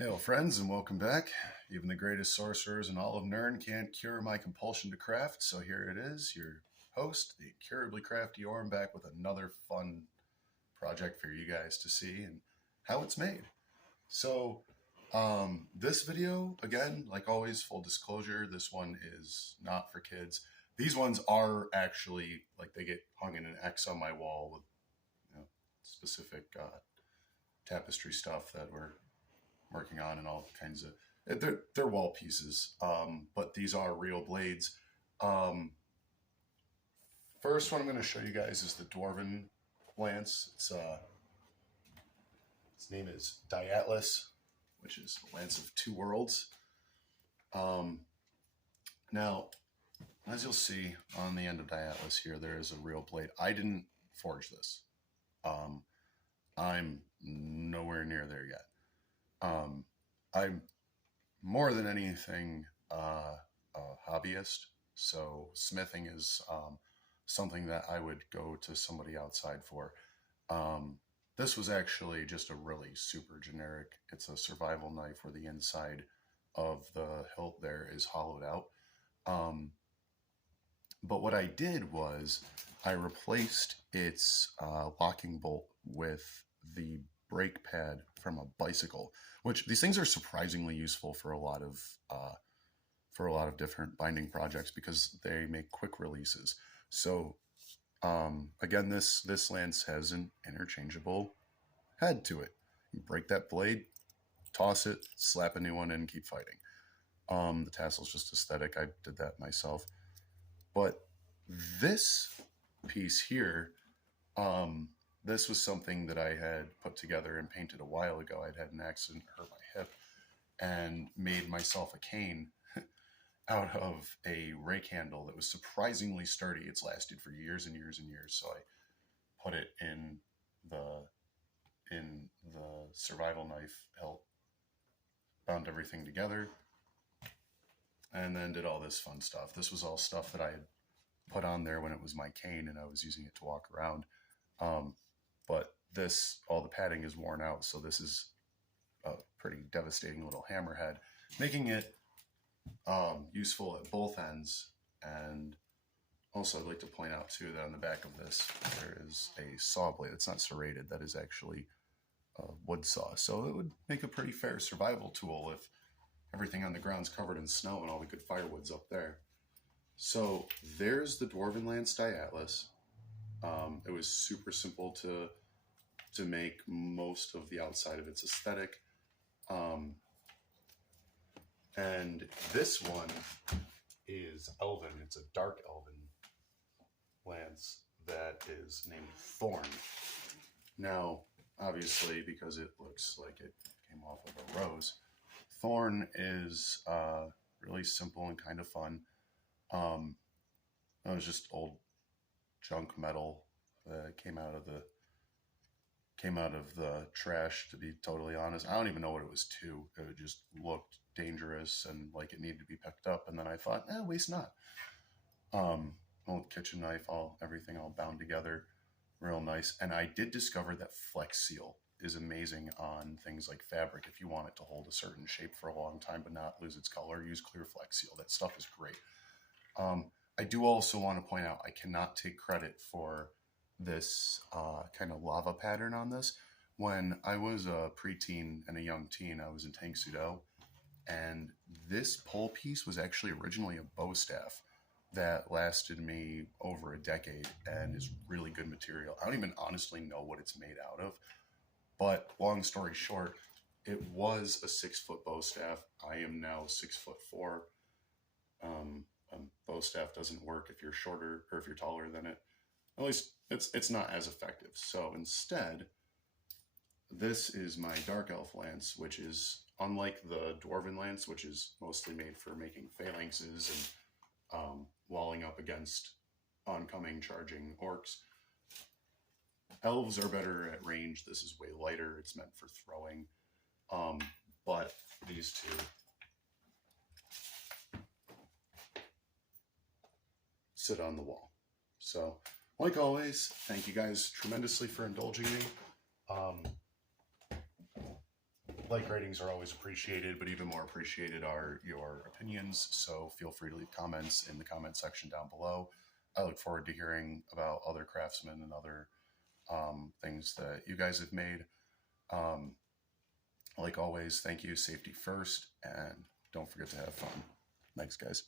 Hail, friends, and welcome back. Even the greatest sorcerers in all of Nern can't cure my compulsion to craft, so here it is, your host, the incurably crafty Orm, back with another fun project for you guys to see and how it's made. So, this video, again, like always, full disclosure, this one is not for kids. These ones are actually, like, they get hung in an X on my wall with specific tapestry stuff that we're working on and all kinds of they're wall pieces, but these are real blades. um, First one I'm going to show you guys is the dwarven lance. Its name is Diatlas, which is the lance of two worlds. um, Now, as you'll see on the end of Diatlas here, there is a real blade. I didn't forge this. um, I'm nowhere near there yet. I'm more than anything a hobbyist. So smithing is something that I would go to somebody outside for. This was actually just a really super generic. It's a survival knife where the inside of the hilt there is hollowed out. But what I did was I replaced its locking bolt with the brake pad from a bicycle, which these things are surprisingly useful for a lot of different binding projects because they make quick releases. So again, this lance has an interchangeable head to it. You break that blade, toss it, slap a new one in, keep fighting. The tassel's just aesthetic. I did that myself. But this piece here, this was something that I had put together and painted a while ago. I'd had an accident, hurt my hip, and made myself a cane out of a rake handle that was surprisingly sturdy. It's lasted for years and years and years. So I put it in the survival knife hilt, bound everything together, and then did all this fun stuff. This was all stuff that I had put on there when it was my cane and I was using it to walk around. But all the padding is worn out, so this is a pretty devastating little hammerhead, making it useful at both ends. And also, I'd like to point out too that on the back of this there is a saw blade. It's not serrated. That is actually a wood saw. So it would make a pretty fair survival tool if everything on the ground's covered in snow and all the good firewood's up there. So there's the Dwarven Lance Diatlas. It was super simple to make most of the outside of its aesthetic. And this one is Elven. It's a dark Elven lance that is named Thorn. Now, obviously, because it looks like it came off of a rose, Thorn is really simple and kind of fun. It was just old junk metal that came out of the trash, to be totally honest. I don't even know what it was to. It just looked dangerous and like it needed to be picked up. And then I thought, waste not. Old kitchen knife, everything all bound together, real nice. And I did discover that Flex Seal is amazing on things like fabric. If you want it to hold a certain shape for a long time but not lose its color, use clear Flex Seal. That stuff is great. I do also want to point out I cannot take credit for this kind of lava pattern on this. When I was a preteen and a young teen, I was in Tank Sudo, and this pole piece was actually originally a bow staff that lasted me over a decade and is really good material. I don't even honestly know what it's made out of, but long story short, it was a 6-foot bow staff. I am now 6'4". A bow staff doesn't work if you're shorter or if you're taller than it. At least it's not as effective. So instead, this is my Dark Elf Lance, which is unlike the Dwarven Lance, which is mostly made for making phalanxes and walling up against oncoming charging orcs. Elves are better at range. This is way lighter. It's meant for throwing. But these two sit on the wall. So, like always, thank you guys tremendously for indulging me. Like ratings are always appreciated, but even more appreciated are your opinions. So feel free to leave comments in the comment section down below. I look forward to hearing about other craftsmen and other things that you guys have made. Um, like always, thank you. Safety first, and don't forget to have fun. Thanks, guys.